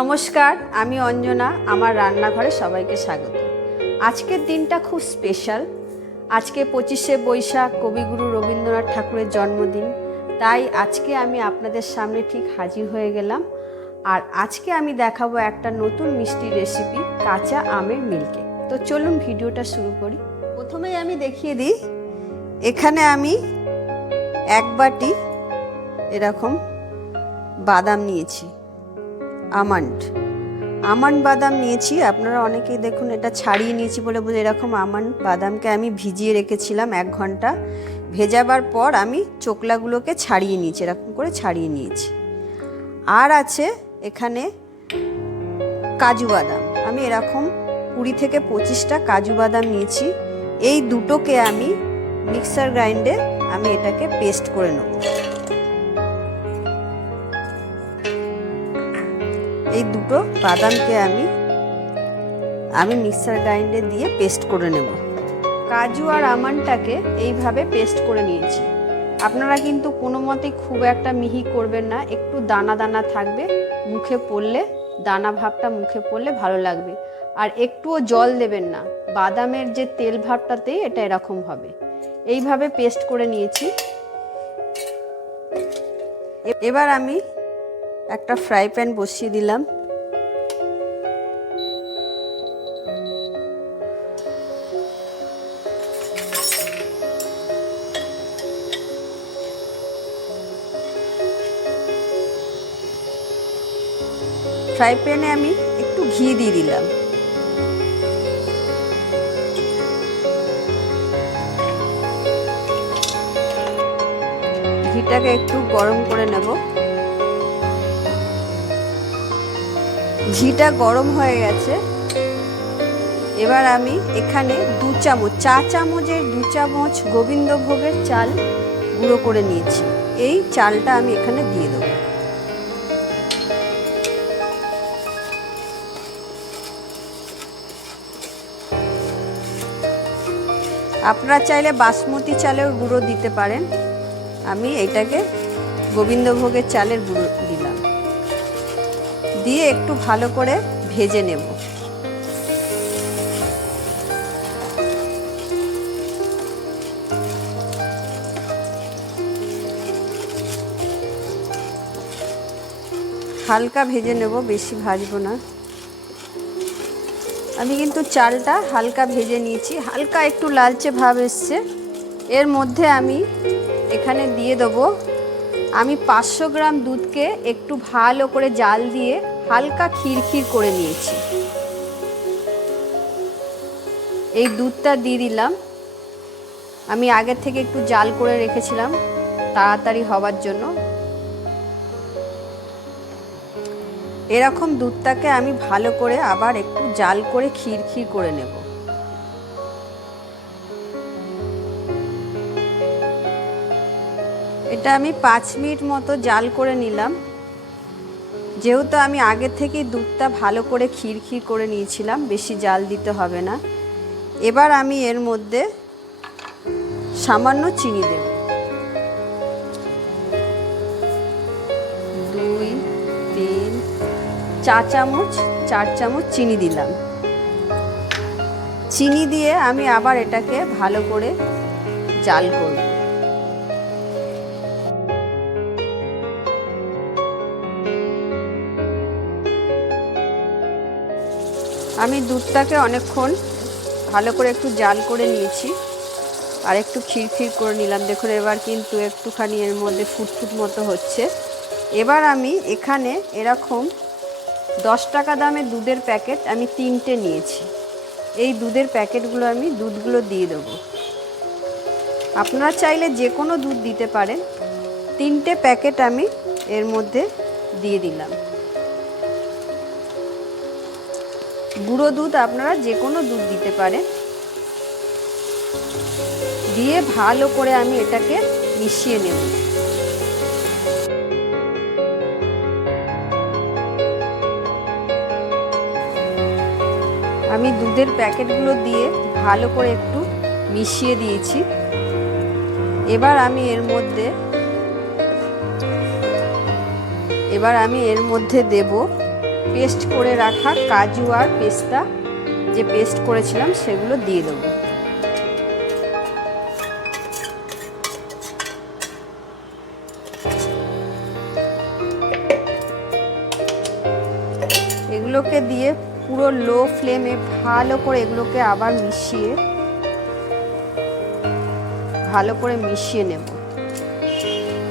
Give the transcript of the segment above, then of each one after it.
নমস্কার, আমি অঞ্জনা। আমার রান্নাঘরে সবাইকে স্বাগত। আজকের দিনটা খুব স্পেশাল। আজকে 25শে বৈশাখ, কবিগুরু রবীন্দ্রনাথ ঠাকুরের জন্মদিন। তাই আজকে আমি আপনাদের সামনে ঠিক হাজির হয়ে গেলাম। আর আজকে আমি দেখাবো একটা নতুন মিষ্টি রেসিপি, কাঁচা আমের মিল্ককেক। তো চলুন ভিডিওটা শুরু করি। প্রথমেই আমি দেখিয়ে দিই, এখানে আমি এক বাটি এরকম বাদাম নিয়েছি, আমন্ড বাদাম নিয়েছি। আপনারা অনেকেই দেখুন এটা ছাড়িয়ে নিয়েছি বলে বুঝে, এরকম আমন্ড বাদামকে আমি ভিজিয়ে রেখেছিলাম 1 ঘন্টা। ভেজাবার পর আমি চোকলাগুলোকে ছাড়িয়ে নিয়েছি, এরকম করে ছাড়িয়ে নিয়েছি। আর আছে এখানে কাজু বাদাম, আমি এরকম 20 থেকে 25টা কাজু বাদাম নিয়েছি। এই দুটোকে আমি মিক্সার গ্রাইন্ডে আমি এটাকে পেস্ট করে নেব। এই দুটো বাদামকে আমি মিক্সার গ্রাইন্ডে দিয়ে পেস্ট করে নেব। কাজু আর আমন্ডটাকে এইভাবে পেস্ট করে নিয়েছি। আপনারা কিন্তু কোনো মতেই খুব একটা মিহি করবেন না, একটু দানা দানা থাকবে, মুখে পড়লে দানা ভাবটা মুখে পড়লে ভালো লাগবে। আর একটুও জল দেবেন না, বাদামের যে তেল ভাবটাতেই এটা এরকম হবে। এইভাবে পেস্ট করে নিয়েছি। এবার আমি একটা ফ্রাই প্যান বসিয়ে দিলাম। ফ্রাই প্যানে আমি একটু ঘি দিয়ে দিলাম। ঘিটাকে একটু গরম করে নেব। ঘিটা গরম হয়ে গেছে। এবার আমি এখানে 2 চামচ, চা চামচের 2 চামচ গোবিন্দভোগের চাল গুঁড়ো করে নিয়েছি। এই চালটা আমি এখানে দিয়ে দেবো। আপনারা চাইলে বাসমতি চালের গুঁড়ো দিতে পারেন। আমি এটাকে গোবিন্দভোগের চালের গুঁড়ো দিলাম, দিয়ে একটু ভালো করে ভেজে নেব। হালকা ভেজে নেব, বেশি ভাজবো না। আমি কিন্তু চালটা হালকা ভেজে নিয়েছি, হালকা একটু লালচে ভাব এসছে। এর মধ্যে আমি এখানে দিয়ে দেবো, আমি 500 গ্রাম দুধকে একটু ভালো করে জাল দিয়ে হালকা ক্ষীর করে নিয়েছি। এই দুধটা দিয়ে দিলাম। আমি আগে থেকে একটু জাল করে রেখেছিলাম তাড়াতাড়ি হওয়ার জন্য। এরকম দুধটাকে আমি ভালো করে আবার একটু জাল করে ক্ষীর করে নেব। এটা আমি 5 মিনিট মতো জাল করে নিলাম। যেহেতু আমি আগে থেকেই দুধটা ভালো করে ক্ষীর করে নিয়েছিলাম, বেশি জাল দিতে হবে না। এবার আমি এর মধ্যে সামান্য চিনি দেব। 4 চামচ চিনি দিলাম। চিনি দিয়ে আমি আবার এটাকে ভালো করে জাল করব। আমি দুধটাকে অনেকক্ষণ ভালো করে একটু জাল করে নিয়েছি আর একটু ক্ষীর করে নিলাম। দেখুন এবার কিন্তু একটুখানি এর মধ্যে ফুটফুট মতো হচ্ছে। এবার আমি এখানে এরকম 10 টাকা দামের দুধের প্যাকেট আমি 3টে নিয়েছি। এই দুধের প্যাকেটগুলো আমি দুধগুলো দিয়ে দেবো। আপনারা চাইলে যে কোনো দুধ দিতে পারেন। 3টে প্যাকেট আমি এর মধ্যে দিয়ে দিলাম। গুঁড়ো দুধ আপনারা যে কোনো দুধ দিতে পারেন। দিয়ে ভালো করে আমি এটাকে মিশিয়ে নেব। আমি দুধের প্যাকেটগুলো দিয়ে ভালো করে একটু মিশিয়ে দিয়েছি। এবার আমি এর মধ্যে দেব পেস্ট করে রাখা কাজু আর পেস্তা যে পেস্ট করেছিলাম সেগুলো দিয়ে দেবো। এগুলোকে দিয়ে পুরো লো ফ্লেমে ভালো করে এগুলোকে আবার ভালো করে মিশিয়ে নেব।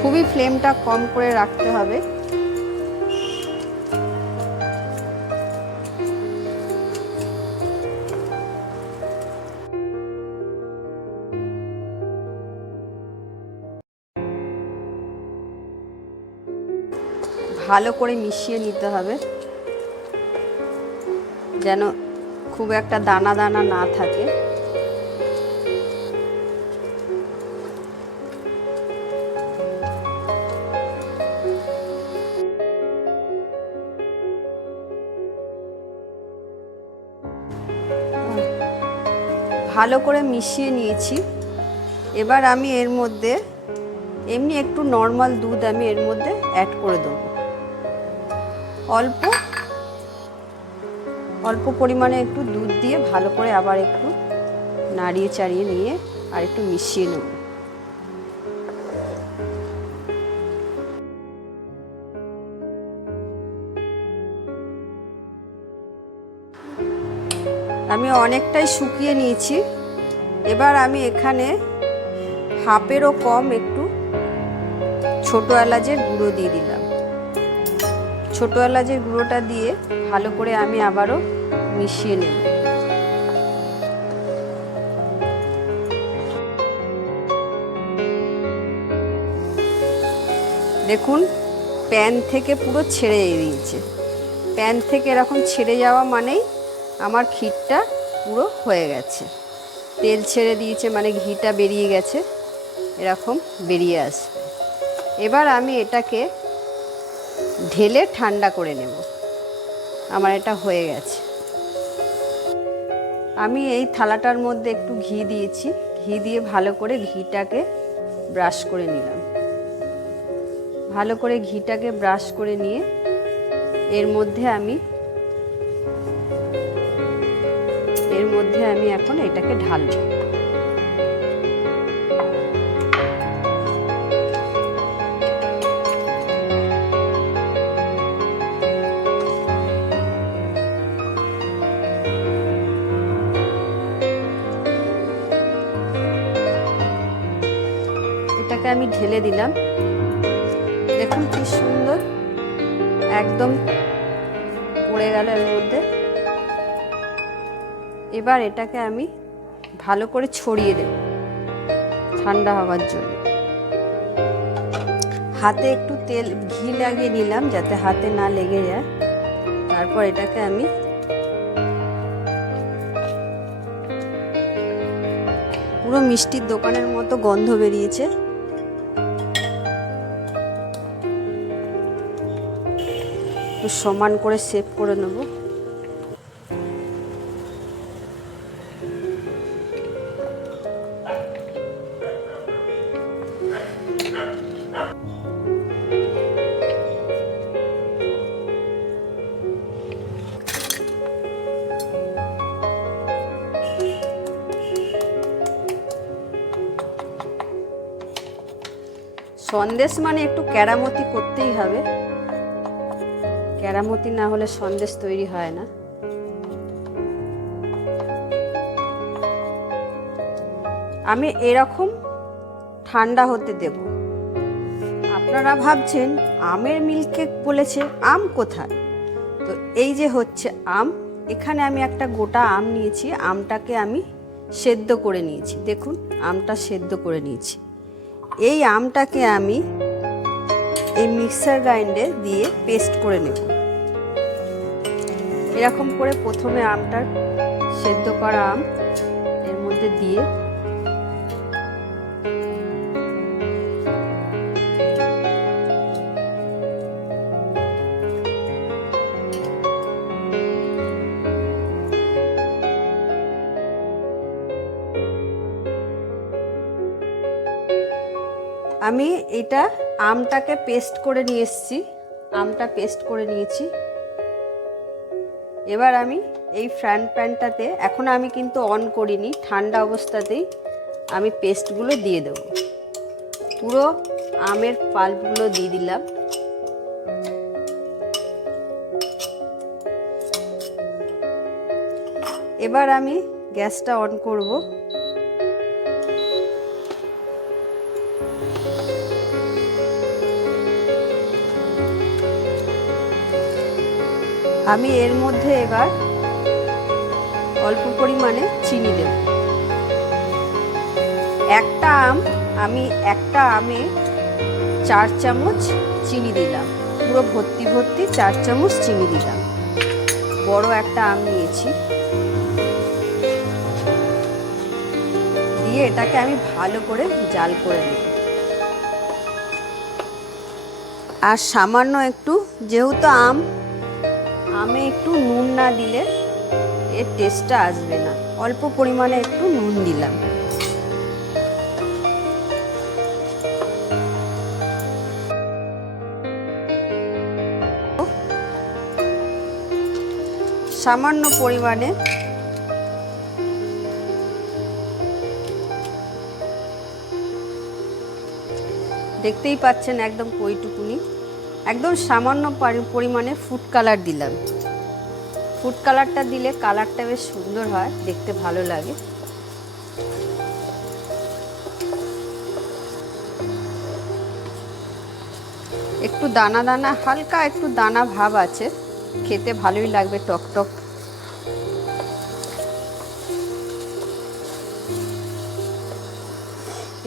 খুবই ফ্লেমটা কম করে রাখতে হবে। ভালো করে মিশিয়ে নিতে হবে যেন খুব একটা দানা দানা না থাকে। ভালো করে মিশিয়ে নিয়েছি। এবার আমি এর মধ্যে এমনি একটু নর্মাল দুধ আমি এর মধ্যে অ্যাড করে দেবো। অল্প পরিমাণে একটু দুধ দিয়ে ভালো করে আবার একটু নাড়িয়ে চাড়িয়ে নিয়ে আর একটু মিশিয়ে নেব। আমি অনেকটাই শুকিয়ে নিয়েছি। এবার আমি এখানে হাফেরও কম একটু ছোটো এলাচের গুঁড়ো দিয়ে দিলাম। ছোটো এলাচের গুঁড়োটা দিয়ে ভালো করে আমি আবারও মিশিয়ে নেব। দেখুন প্যান থেকে পুরো ছেড়ে দিয়েছে। প্যান থেকে এরকম ছেড়ে যাওয়া মানেই আমার ক্ষীরটা পুরো হয়ে গেছে। তেল ছেড়ে দিয়েছে মানে ঘিটা বেরিয়ে গেছে, এরকম বেরিয়ে আসবে। এবার আমি এটাকে ঢেলে ঠান্ডা করে নেব। আমার এটা হয়ে গেছে। আমি এই থালাটার মধ্যে একটু ঘি দিয়েছি। ঘি দিয়ে ভালো করে ঘিটাকে ব্রাশ করে নিলাম। ভালো করে ঘিটাকে ব্রাশ করে নিয়ে এর মধ্যে আমি এখন এটাকে ঢালবো। এটাকে আমি ঢেলে দিলাম। দেখুন কি সুন্দর একদম পড়ে গেল এর মধ্যে। এবার এটাকে আমি ভালো করে ছড়িয়ে দেব ঠান্ডা হওয়ার জন্য। হাতে একটু ঘি লাগিয়ে নিলাম যাতে হাতে না লেগে যায়। তারপর এটাকে আমি পুরো মিষ্টির দোকানের মতো গন্ধ বেরিয়েছে। একটু সমান করে শেপ করে নেব। সন্দেশ মানে একটু কেরামতি করতেই হবে। কেরামতি না হলে সন্দেশ তৈরি হয় না। আমি এরকম ঠান্ডা হতে দেব। আপনারা ভাবছেন আমের মিল্ককেক বলেছে, আম কোথায়? তো এই যে হচ্ছে আম। এখানে আমি একটা গোটা আম নিয়েছি। আমটাকে আমি সেদ্ধ করে নিয়েছি। দেখুন আমটা সেদ্ধ করে নিয়েছি। এই আমটাকে আমি এই মিক্সার গ্রাইন্ডারে দিয়ে পেস্ট করে নেব। এরকম করে প্রথমে আমটার সেদ্ধ করা আম এর মধ্যে দিয়ে আমি আমটাকে পেস্ট করে নিয়ে এসেছি। আমটা পেস্ট করে নিয়েছি। এবার আমি এই ফ্রাইং প্যানটাতে, এখন আমি কিন্তু অন করিনি, ঠান্ডা অবস্থাতেই আমি পেস্টগুলো দিয়ে দেব। পুরো আমের পাল্পগুলো দিয়ে দিলাম। এবার আমি গ্যাসটা অন করব। আমি এর মধ্যে এবার অল্প পরিমাণে চিনি দেব। একটা আমে 4 চামচ চিনি দিলাম, পুরো ভর্তি ভর্তি 4 চামচ চিনি দিলাম। বড় একটা আম নিয়েছি, দিয়ে এটাকে আমি ভালো করে জাল করে নেব। আর সামান্য একটু, যেহেতু আমে একটু নুন না দিলে এর টেস্টটা আসবে না, অল্প পরিমাণে একটু নুন দিলাম। সামান্য পরিমাণে দেখতেই পাচ্ছেন একদম কইটুকুনি, একদম সামান্য পরিমাণে ফুড কালার দিলাম। ফুড কালারটা দিলে কালারটা বেশ সুন্দর হয়, দেখতে ভালো লাগে। একটু দানা দানা, হালকা একটু দানা ভাব আছে, খেতে ভালোই লাগবে, টক টক।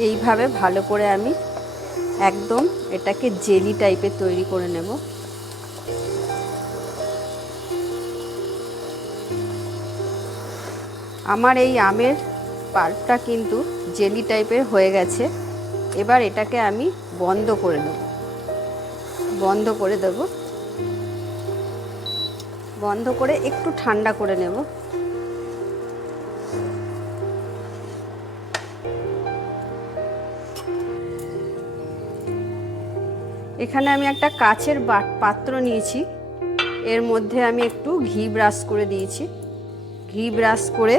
এইভাবে ভালো করে আমি একদম এটাকে জেলি টাইপের তৈরি করে নেব। আমার এই আমের পাল্পটা কিন্তু জেলি টাইপের হয়ে গেছে। এবার এটাকে আমি বন্ধ করে দেব। বন্ধ করে একটু ঠান্ডা করে নেব। এখানে আমি একটা কাচের পাত্র নিয়েছি, এর মধ্যে আমি একটু ঘি ব্রাশ করে দিয়েছি। ঘি ব্রাশ করে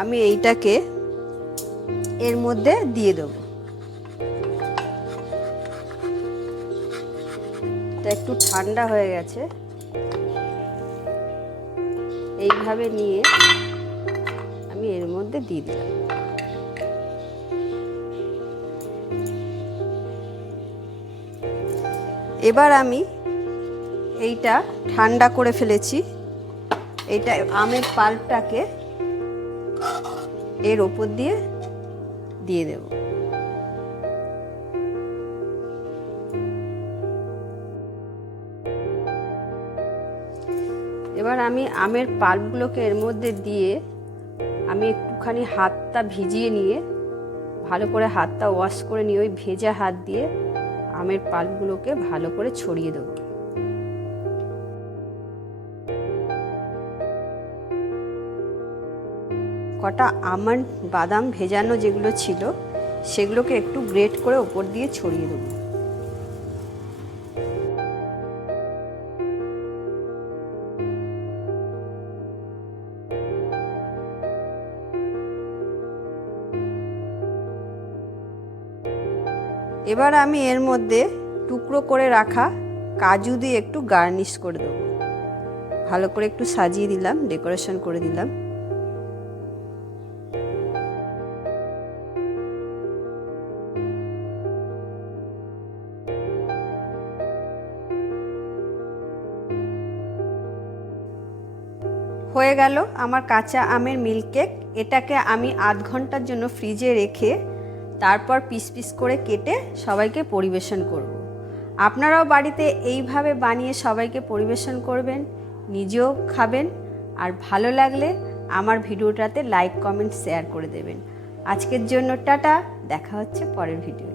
আমি এইটাকে এর মধ্যে দিয়ে দেব। এটা একটু ঠান্ডা হয়ে গেছে, এইভাবে নিয়ে আমি এর মধ্যে দিয়ে দিলাম। এবার আমি এইটা ঠান্ডা করে ফেলেছি, এইটা আমের পাল্পটাকে এর ওপর দিয়ে দেব। এবার আমি আমের পাল্পগুলোকে এর মধ্যে দিয়ে আমি একটুখানি হাতটা ভিজিয়ে নিয়ে, ভালো করে হাতটা ওয়াশ করে নিয়ে, ওই ভেজা হাত দিয়ে আমের পাল্পগুলোকে ভালো করে ছড়িয়ে দেব। কটা আমন্ড বাদাম ভেজানো যেগুলো ছিল সেগুলোকে একটু গ্রেট করে ওপর দিয়ে ছড়িয়ে দেব। এবার আমি এর মধ্যে টুকরো করে রাখা কাজু দিয়ে একটু গার্নিশ করে দেব। ভালো করে একটু সাজিয়ে দিলাম, ডেকোরেশন করে দিলাম। হয়ে গেল আমার কাঁচা আমের মিল্ক কেক। এটাকে আমি আধ ঘন্টার জন্য ফ্রিজে রেখে তারপর পিস পিস করে কেটে সবাইকে পরিবেশন করব। আপনারাও বাড়িতে এইভাবে বানিয়ে সবাইকে পরিবেশন করবেন, নিজেও খাবেন, আর ভালো লাগলে আমার ভিডিওটাতে লাইক, কমেন্ট, শেয়ার করে দেবেন। আজকের জন্য টাটা, দেখা হচ্ছে পরের ভিডিও।